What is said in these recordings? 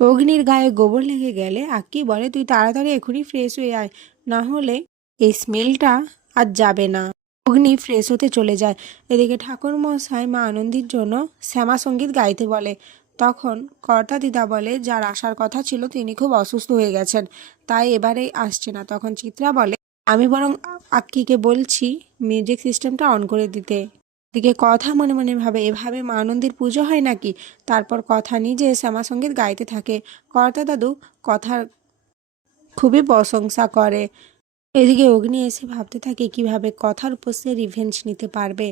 অগ্নির গায়ে গোবর লেগে গেলে আক্কি বলে, তুই তাড়াতাড়ি এখনই ফ্রেশ হয়ে আয়। না হলে এই স্মেলটা আর যাবে না। অগ্নি ফ্রেশ হতে চলে যায়। এদিকে ঠাকুর মশাই মা আনন্দির জন্য শ্যামা সংগীত গাইতে বলে। তখন কর্তা দিদা বলে, যার আসার কথা ছিল তিনি খুব অসুস্থ হয়ে গেছেন, তাই এবারে আসছে না। তখন চিত্রা বলে, আমি বরং আক্কিকে বলছি মিউজিক সিস্টেমটা অন করে দিতে। এদিকে কথা মনে মনে ভাবে, এভাবে মা আনন্দের পুজো হয় নাকি? তারপর কথা নিজে শ্যামা সংগীত গাইতে থাকে। কর্তা দাদু কথার খুবই প্রশংসা করে। এদিকে অগ্নি এসে ভাবতে থাকে কীভাবে কথার উপর সে রিভেঞ্জ নিতে পারবে।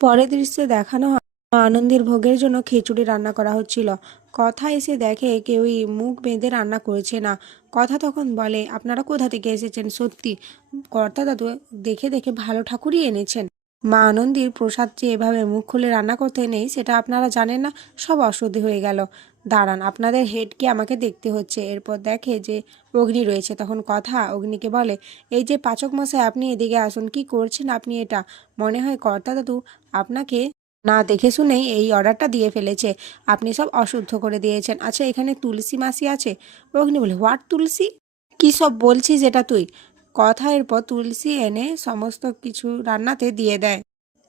পরের দৃশ্যে দেখানো আনন্দের ভোগের জন্য খিচুড়ি রান্না করা হচ্ছিল। কথা এসে দেখে কেউই মুখ বেঁধে রান্না করেছে না। কথা তখন বলে, আপনারা কোথা থেকে এসেছেন? সত্যি? কর্তা দাদু দেখে দেখে ভালো ঠাকুরই এনেছেন। মা আনন্দির প্রসাদ যে এভাবে মুখ খুলে রান্না করতে নেই, সেটা আপনারা জানেন না, সব অশুদ্ধি হয়ে গেল। দাঁড়ান, আপনাদের হেডকে আমাকে দেখতে হচ্ছে। এরপর দেখে যে অগ্নি রয়েছে, তখন কথা অগ্নিকে বলে, এই যে পাচক মশাই, আপনি এদিকে আসুন, কি করছেন আপনি এটা? মনে হয় কর্তা দাদু আপনাকে না দেখে শুনেই এই অর্ডারটা দিয়ে ফেলেছে। আপনি সব অশুদ্ধ করে দিয়েছেন। আচ্ছা এখানে তুলসী মাসি আছে? অগ্নি বলে, হোয়াট তুলসী? কী সব বলছিস এটা তুই? কথা এরপর তুলসী এনে সমস্ত কিছু রান্নাতে দিয়ে দেয়।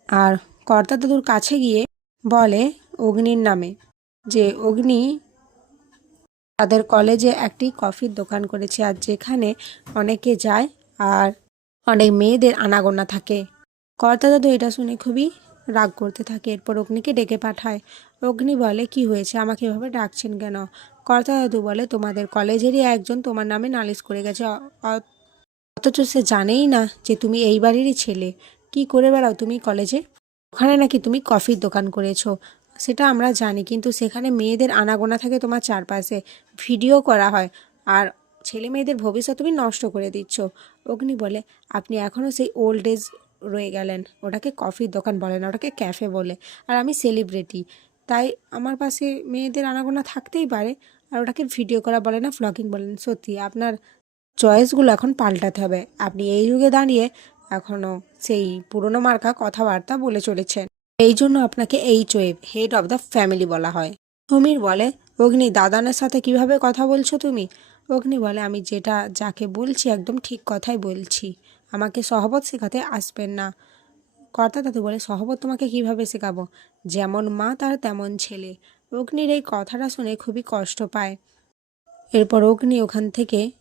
আর কর্তা দাদুর কাছে গিয়ে বলে অগ্নির নামে যে, অগ্নি তাদের কলেজে একটি কফির দোকান করেছে আর যেখানে অনেকে যায় আর অনেক মেয়েদের আনাগোনা থাকে। কর্তা দাদু এটা শুনে খুবই রাগ করতে থাকে। এরপর অগ্নিকে ডেকে পাঠায়। অগ্নি বলে, কি হয়েছে? আমাকে এভাবে ডাকছেন কেন? কর্তা দাদু বলে, তোমাদের কলেজেরই একজন তোমার নামে নালিশ করে গেছে। অথচ সে জানেই না যে তুমি এই বাড়িরই ছেলে। কি করে বেড়াও তুমি কলেজে? ওখানে নাকি তুমি কফির দোকান করেছ। সেটা আমরা জানি, কিন্তু সেখানে মেয়েদের আনাগোনা থাকে তোমার চারপাশে। ভিডিও করা হয়, আর ছেলে মেয়েদের ভবিষ্যৎ তুমি নষ্ট করে দিচ্ছ। অগ্নি বলে, আপনি এখনও সেই ওল্ড এজ রয়ে গেলেন। ওটাকে কফির দোকান বলে না, ওটাকে ক্যাফে বলে। আর আমি সেলিব্রিটি তাই আমার পাশে মেয়েদের আনাগোনা থাকতেই পারে, আর ওটাকে ভিডিও করা বলে না ভ্লগিং বলেন সত্যি, আপনার চয়েসগুলো এখন পাল্টাতে হবে। আপনি এই যুগে দাঁড়িয়ে এখনও সেই পুরনো মার্কা কথাবার্তা বলে চলেছেন। এই জন্য আপনাকে এইচ ওয়েভ হেড অফ দ্য ফ্যামিলি বলা হয়। সমীর বলে, অগ্নি, দাদানের সাথে কীভাবে কথা বলছো তুমি? অগ্নি বলে, আমি যেটা, যাকে বলছি, একদম ঠিক কথাই বলছি। আমাকে সহবত শেখাতে আসবেন না। কর্তা দাদু বলে, সহবত তোমাকে কীভাবে শেখাবো? যেমন মা, তার তেমন ছেলে। অগ্নির এই কথাটা শুনে খুবই কষ্ট পায়। এরপর অগ্নি ওখান থেকে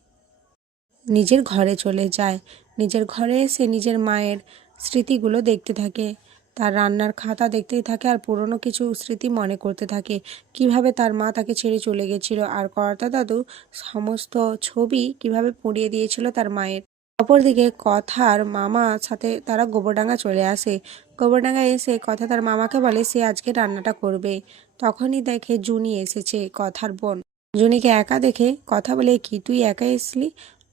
নিজের ঘরে চলে যায়। নিজের ঘরে এসে নিজের মায়ের স্মৃতিগুলো দেখতে থাকে। তার রান্নার খাতা দেখতেই থাকে আর পুরনো কিছু স্মৃতি মনে করতে থাকে। কীভাবে তার মা তাকে ছেড়ে চলে গেছিল আর কর্তা দাদু সমস্ত ছবি কীভাবে পুড়িয়ে দিয়েছিল তার মায়ের। অপরদিকে কথার মামা সাথে তারা গোবরডাঙ্গা চলে আসে। গোবরডাঙ্গা এসে কথা তার মামাকে বলে, সে আজকে রান্নাটা করবে। তখনই দেখে জুনি এসেছে কথার বোন। জুনিকে একা দেখে কথা বলে, কি, তুই একা এসলি?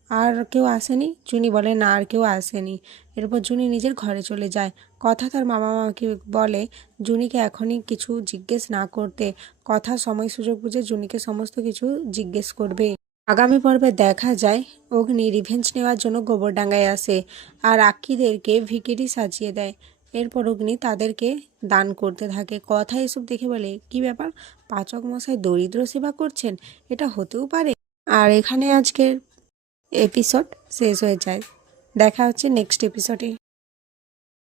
আর কেউ আসেনি? জুনি বলে, না, আর কেউ আসেনি। এরপর জুনি নিজের ঘরে চলে যায়। কথা তার মামা মামাকে বলে, জুনিকে এখনই কিছু জিজ্ঞেস না করতে। কথা, সময়, সুযোগ বুঝে জুনিকে সমস্ত কিছু জিজ্ঞেস করবে। আগামী পর্বে দেখা যায়, অগ্নি রিভেঞ্জ নেওয়ার জন্য গোবরডাঙ্গায় আসে আর আক্কিদেরকে ভিকিরি সাজিয়ে দেয়। এরপর অগ্নি তাদেরকে দান করতে থাকে। কথা এসব দেখে বলে, কি ব্যাপার? পাচক মশাই দরিদ্র সেবা করছেন? এটা হতেও পারে? আর এখানে আজকের এপিসোড শেষ হয়ে যায়। দেখা হচ্ছে নেক্সট এপিসোডে